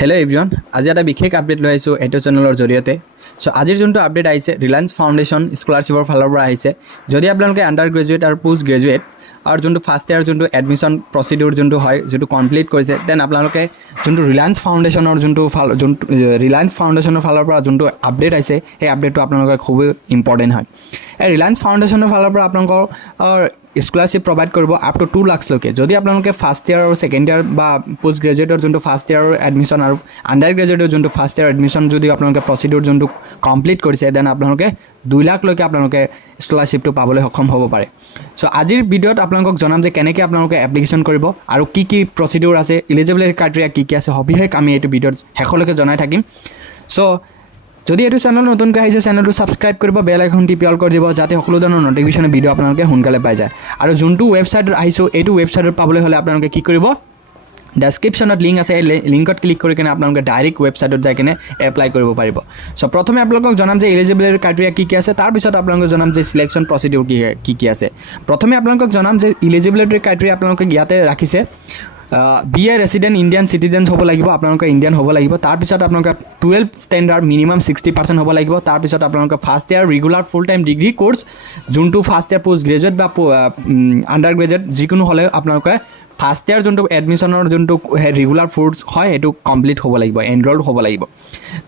Hello everyone, আজি এটা বিশেষ আপডেট লৈ আইছো এটো চেনেলৰ জৰিয়তে সো আজিৰ যোনটো আপডেট আইছে Reliance Foundation স্কলাৰশ্বিপৰ ফালৰ পৰা আইছে যদি আপোনালোকে আন্ডাৰ গ্ৰেজুৱেট আৰু পোষ্ট গ্ৰেজুৱেট আৰু যোনটো ফাৰ্ষ্ট ইয়াৰ যোনটো এডমিশন প্ৰসিডিউৰ যোনটো হয় যেটো কমপ্লিট কৰিছে দেন আপোনালোকে যোনটো Reliance Foundationৰ যোনটো Reliance Foundationৰ ফালৰ পৰা যোনটো আপডেট আইছে এই আপডেটটো আপোনালোকৰ খুব ইম্পৰ্টেন্ট হয় এই Reliance Foundationৰ ফালৰ পৰা আপোনালোকৰ স্কলাৰশ্বিপ প্ৰভাইড কৰিব আপ টু 2 লাখ লৈকে যদি আপোনালোকে ফাৰ্ষ্ট ইয়াৰ আৰু সেকেন্ড ইয়াৰ বা পোষ্ট গ্ৰেজুৱেটৰ যোনটো ফাৰ্ষ্ট ইয়াৰ এডমিশন আৰু আন্ডাৰ গ্ৰেজুৱেটৰ যোনটো ফাৰ্ষ্ট ইয়াৰ এডমিশন যদি আপোনালোকে প্ৰসিডিউৰ যোনটো কমপ্লিট কৰিছে দেন আপোনালোকে 2 লাখ লৈকে আপোনালোকে স্কলাৰশ্বিপটো পাবলৈ সক্ষম হ'ব পাৰে সো আজিৰ ভিডিঅ'ত আপোনালোকক জনাম যে কেনেকৈ আপোনালোকে এপ্লিকেশন কৰিব আৰু কি প্ৰসিডিউৰ আছে এলিজিবিলিটি ক্ৰাইটেৰিয়া কি আছে হবিহেক আমি এইটো ভিডিঅ'ত হেকলৈকে জনাই থাকিম সো যদি এটো চেনেল নতুনকৈ আহিছে চেনেলটো সাবস্ক্ৰাইব কৰিব বেল আইকন টিপি অল কৰি দিব যাতে সকলো ধৰণৰ নটিফিকেশন ভিডিঅ' আপোনালোকে সোনকালে পাই যায় আৰু যোনটো ৱেবছাইটত আহিছো এইটো ৱেবছাইটত পাবলৈ হলে আপোনালোকে কি কৰিব ডেসক্ৰিপশনত লিংক আছে এই লিংকত ক্লিক কৰি কিনে আপোনালোকে ডাইৰেক্ট ৱেবছাইটত যাই কিনে এপ্লাই কৰিব পাৰিব সো প্ৰথমে আপোনালোকক জনাম যে এলিজিবিলিটি ক্ৰাইটেৰিয়া কি আছে তাৰ পিছত আপোনালোকক জনাম যে সিলেকশন প্ৰসিডিউৰ কি আছে প্ৰথমে আপোনালোকক জনাম যে এলিজিবিলিটি ক্ৰাইটেৰিয়া আপোনালোকে ইয়াতে ৰাখিছে BA resident Indian citizens হ'ব লাগিব আপোনালোকে ইন্ডিয়ান হ'ব লাগিব তাৰ পিছত আপোনালোকে 12 স্ট্যান্ডাৰ্ড মিনিমাম 60% হ'ব লাগিব তাৰ পিছত আপোনালোকে first year regular full time degree course যোনটো ফাৰ্ষ্ট ইয়াৰ পোষ্ট গ্ৰেজুৱেট বা আন্ডাৰ গ্ৰেজুৱেট যিকোনো হলে আপোনালোকে ফাৰ্ষ্ট ইয়াৰ যোনটো এডমিশনৰ যোনটো ৰেগুলাৰ কোৰ্স হয় এটো কমপ্লিট হ'ব লাগিব এনৰোল হ'ব লাগিব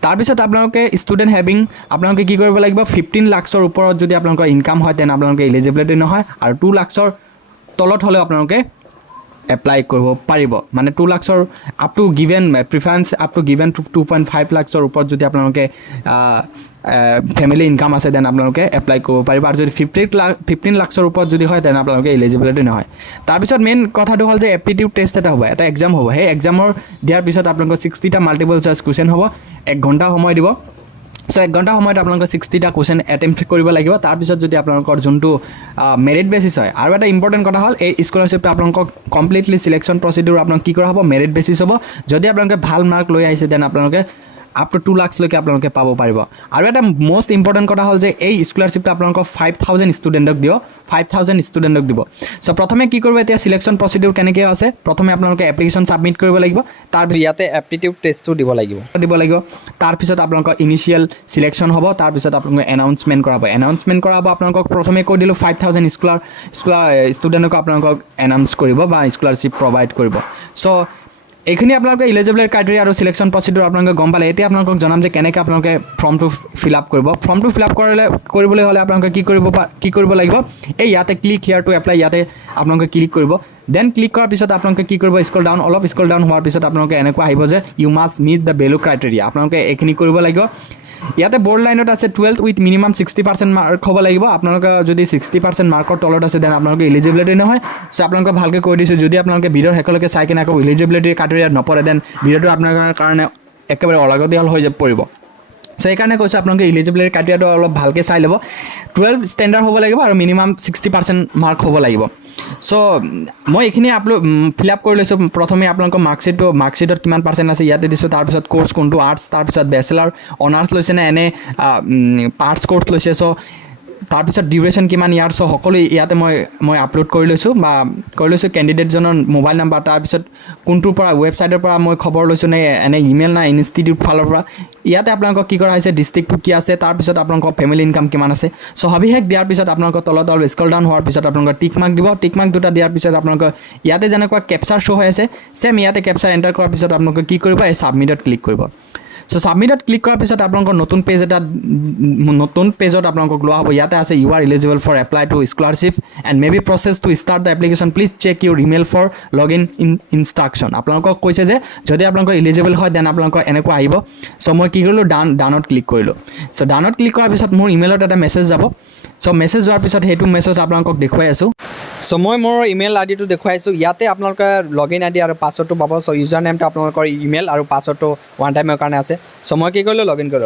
তাৰ পিছত আপোনালোকে ষ্টুডেন্ট হেভিং আপোনালোকে কি কৰিব লাগিব 15 লাখৰ ওপৰত যদি আপোনালোকৰ ইনকাম হয় তেন আপোনালোকে এলিজিবিলিটি নহয় আৰু 2 লাখৰ তলত হলে আপোনালোকে এপ্লাই কৰিব পাৰিব মানে 2 লাখৰ up to given preference up to given 2.5 লাখৰ ওপৰত যদি আপোনালোকে ফ্যামিলি ইনকাম আছে দেন আপোনালোকে এপ্লাই কৰিব পাৰিব আৰু যদি 15 লাখৰ ওপৰত যদি হয় তেন আপোনালোকে এলিজিবিলিটি নহয় তাৰ পিছত মেইন কথাটো হল যে এপ্টিটিউড টেষ্ট এটা হ'ব এটা এক্সাম হ'ব সেই এক্সামৰ দিয়াৰ পিছত আপোনালোকৰ 60টা মাল্টিপল চয়েস কোৱেশ্চন হ'ব 1 ঘণ্টা সময় দিব সো 1 ঘণ্টা সময়ত আপোনালোকে 60টা কোৱেশ্চন অ্যাটেম্প্ট কৰিব লাগিব তাৰ পিছত যদি আপোনালোকৰ যোনটো মেৰিট বেসিস হয় আৰু এটা ইম্পৰ্টেন্ট কথা হল এই স্কলাৰশ্বিপটো আপোনালোকক কমপ্লিটলি সিলেকশন প্ৰসিডিউৰ আপোনাক কি কৰা হ'ব মেৰিট বেসিস হ'ব যদি আপোনালোকে ভাল মাৰ্ক লৈ আহিছে দেন আপোনালোকে আপ টু 2 লাখ লৈকে আপোনালোকে পাব পাৰিব আৰু এটা মোস্ট ইম্পৰ্টেন্ট কথা হল যে এই স্কলাৰশ্বিপটো আপোনালোকক 5000 ষ্টুডেন্টক দিব 5000 ষ্টুডেন্টক দিব সো প্ৰথমে কি কৰিব এতিয়া সিলেকশন প্ৰসিডিউৰ কেনেকৈ আছে প্ৰথমে আপোনালোকে এপ্লিকেশন সাবমিট কৰিব লাগিব তাৰ পিছত ইয়াতে এপ্টিটিউড টেষ্টটো দিব লাগিব তাৰ পিছত আপোনালোকৰ ইনিশিয়াল সিলেকশন হ'ব তাৰ পিছত আপোনালোকে এনাউন্সমেন্ট কৰা হ'ব আপোনালোকক প্ৰথমে কৈ দিলো 5000 ষ্টুডেন্টক আপোনালোকক এনাউন্স কৰিব বা স্কলাৰশ্বিপ প্ৰভাইড কৰিব সো এখিনি আপোনালোকে এলিজিবিলিটি ক্ৰাইটেৰিয়া আৰু সিলেকশন প্ৰসিডিউৰ আপোনালোকে গম পালে এতিয়া আপোনালোকক জনাম যে কেনেকৈ আপোনালোকে ফৰ্মটো ফিল আপ কৰিব ফৰ্মটো ফিল আপ কৰিবলৈ হলে আপোনালোকে কি কৰিব লাগিব এই ইয়াতে ক্লিক হিয়াৰ টু এপ্লাই ইয়াতে আপোনালোকে ক্লিক কৰিব দেন ক্লিক কৰাৰ পিছত আপোনালোকে কি কৰিব স্ক্ৰল ডাউন হোৱাৰ পিছত আপোনালোকে এনেকুৱা আহিব যে you must meet the value criteria আপোনালোকে এখিনি কৰিব লাগিব ইয়াতে বোৰ্ড লাইনত আছে 12th উইথ মিনিমাম 60% মাৰ্ক হ'ব লাগিব আপোনালোকে যদি 60% মাৰ্কৰ তলত আছে দেন আপোনালোকে এলিজিবিলিটি নহয় সো আপোনালোকে ভালকে কৈ দিছো যদি আপোনালোকে ভিডিঅ হেকলৈকে চাই কিনে আকৌ এলিজিবিলিটি ক্ৰাইটেৰিয়া নপৰে দেন ভিডিঅটো আপোনাৰ কাৰণে একেবাৰে অলাগতিয়াল হৈ যাব পৰিব সো এইকাৰণে কৈছো আপোনালোকে এলিজিবিলিটি ক্ৰাইটেৰিয়াটো অলপ ভালকে চাই ল'ব 12 স্ট্যান্ডাৰ্ড হ'ব লাগিব আৰু মিনিমাম 60% মাৰ্ক হ'ব লাগিব সো মই এখিনি ফিল আপ কৰি লৈছো প্ৰথমে আপোনালোকৰ মাৰ্কশিটত কিমান পাৰ্সেন্ট আছে ইয়াতে দিছো তাৰ পিছত কোৰ্স কোনটো আৰ্টস তাৰ পিছত ব্যাচেলাৰ অনাৰ্স লৈছে নে এনে পাৰ্টস কোৰ্স লৈছে সো তাৰ পিছত ডিউৰেশন কিমান ইয়াৰ সো সকলো ইয়াতে মই আপলোড কৰি লৈছো ক্যান্ডিডেট জনৰ মোবাইল নাম্বাৰ তাৰ পিছত কোনটোৰ পৰা ৱেবছাইটৰ পৰা মই খবৰ লৈছো নে এনে ইমেইল না ইনষ্টিটিউট ফালৰ পৰা ইয়াতে আপোনালোকক কি কৰা হৈছে ডিস্ট্ৰিক্টটো কি আছে তাৰ পিছত আপোনালোকৰ ফ্যামিলি ইনকাম কিমান আছে সো হবিহেক দিয়াৰ পিছত আপোনালোকৰ তলত স্ক্ৰল ডাউন হোৱাৰ পিছত আপোনালোকৰ টিক মাৰ্ক দিব টিক মাৰ্ক দুটা দিয়াৰ পিছত আপোনালোকৰ ইয়াতে যেনেকুৱা ক্যাপচাৰ শো হৈ আছে সেম ইয়াতে ক্যাপচাৰ এন্টাৰ কৰাৰ পিছত আপোনালোকে কি কৰিব এই সাবমিটত ক্লিক কৰিব সো সাবমিটত ক্লিক কৰাৰ পিছত আপোনালোকৰ নতুন পেজত আপোনালোকক লোৱা হ'ব ইয়াতে আছে you are eligible for apply to scholarship and may be process to start the application please check your email for login instruction আপোনালোকক কৈছে যে যদি আপোনালোকৰ এলিজিবল হয় দেন আপোনালোকৰ এনেকুৱা আহিব সো মই কি কৰিলোঁ ডানত ক্লিক কৰিলোঁ সো ডানত ক্লিক কৰাৰ পিছত মোৰ ইমেইলত এটা মেছেজ যাব সো মেছেজ যোৱাৰ পিছত সেইটো মেছেজ আপোনালোকক দেখুৱাই আছোঁ সো মই মোৰ ইমেইল আইডিটো দেখুৱাইছোঁ ইয়াতে আপোনালোকে লগইন আইডি আৰু পাছৱৰ্ডটো পাব সো ইউজাৰ নেমটো আপোনালোকৰ ইমেইল আৰু পাছৱৰ্ডটো ওৱান টাইমৰ কাৰণে আছে সো মই কি কৰিলোঁ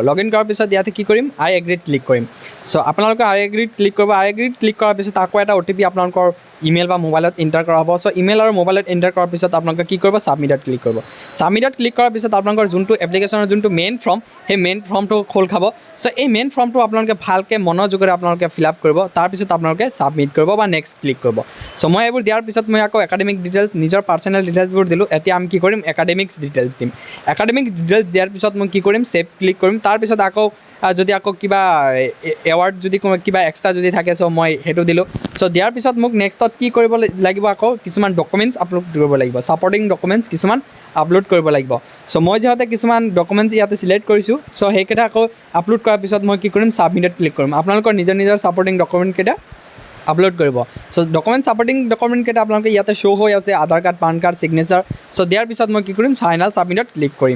লগইন কৰাৰ পিছত ইয়াতে কি কৰিম আই এগ্ৰিত ক্লিক কৰিম সো আপোনালোকে আই এগ্ৰিত ক্লিক কৰিব আই এগ্ৰিত ক্লিক কৰাৰ পিছত আকৌ এটা OTP আপোনালোকৰ ইমেইল বা মোবাইলত এণ্টাৰ কৰা হ'ব। চ' ইমেইল আৰু মোবাইলত এণ্টাৰ কৰাৰ পিছত আপোনালোকে কি কৰিব, ছাবমিটত ক্লিক কৰিব। ছাবমিটত ক্লিক কৰাৰ পিছত আপোনালোকৰ যোনটো এপ্লিকেশ্যনৰ যোনটো মেইন ফৰ্ম, সেই মেইন ফৰ্মটো খোল খাব। চ' এই মেইন ফৰ্মটো আপোনালোকে ভালকৈ মনোযোগেৰে আপোনালোকে ফিল আপ কৰিব। তাৰপিছত আপোনালোকে ছাবমিট কৰিব বা নেক্সট ক্লিক কৰিব। চ' মই এইবোৰ দিয়াৰ পিছত মই আকৌ একাডেমিক ডিটেইলছ, নিজৰ পাৰ্চনেল ডিটেইলছবোৰ দিলোঁ। এতিয়া আমি কি কৰিম, একাডেমিক্স ডিটেইলছ দিম। একাডেমিক ডিটেইলছ দিয়াৰ পিছত মই কি কৰিম, ছেভ ক্লিক কৰিম। তাৰপিছত আকৌ যদি আকৌ কিবা এৱাৰ্ড যদি কিবা এক্সট্ৰা যদি থাকে, চ' মই সেইটো দিলোঁ। চ' দিয়াৰ পিছত মোক নেক্সটত কি কৰিব লাগিব, আকৌ কিছুমান ডকুমেণ্টছ আপলোড কৰিব লাগিব, ছাপৰ্টিং ডকুমেণ্টছ কিছুমান আপলোড কৰিব লাগিব। চ' মই যিহেতু কিছুমান ডকুমেণ্টছ ইয়াতে ছিলেক্ট কৰিছোঁ, চ' সেইকেইটা আকৌ আপলোড কৰাৰ পিছত মই কি কৰিম, ছাবমিটত ক্লিক কৰিম। আপোনালোকৰ নিজৰ নিজৰ ছাপৰ্টিং ডকুমেণ্টকেইটা আপলোড কৰিব। চ' ডকুমেণ্ট ছাপৰ্টিং ডকুমেণ্টকেইটা আপোনালোকে ইয়াতে শ্ব' হৈ আছে, আধাৰ কাৰ্ড, পান কাৰ্ড, ছিগনেচাৰ। চ' দিয়াৰ পিছত মই কি কৰিম, ফাইনেল ছাবমিটত ক্লিক কৰিম।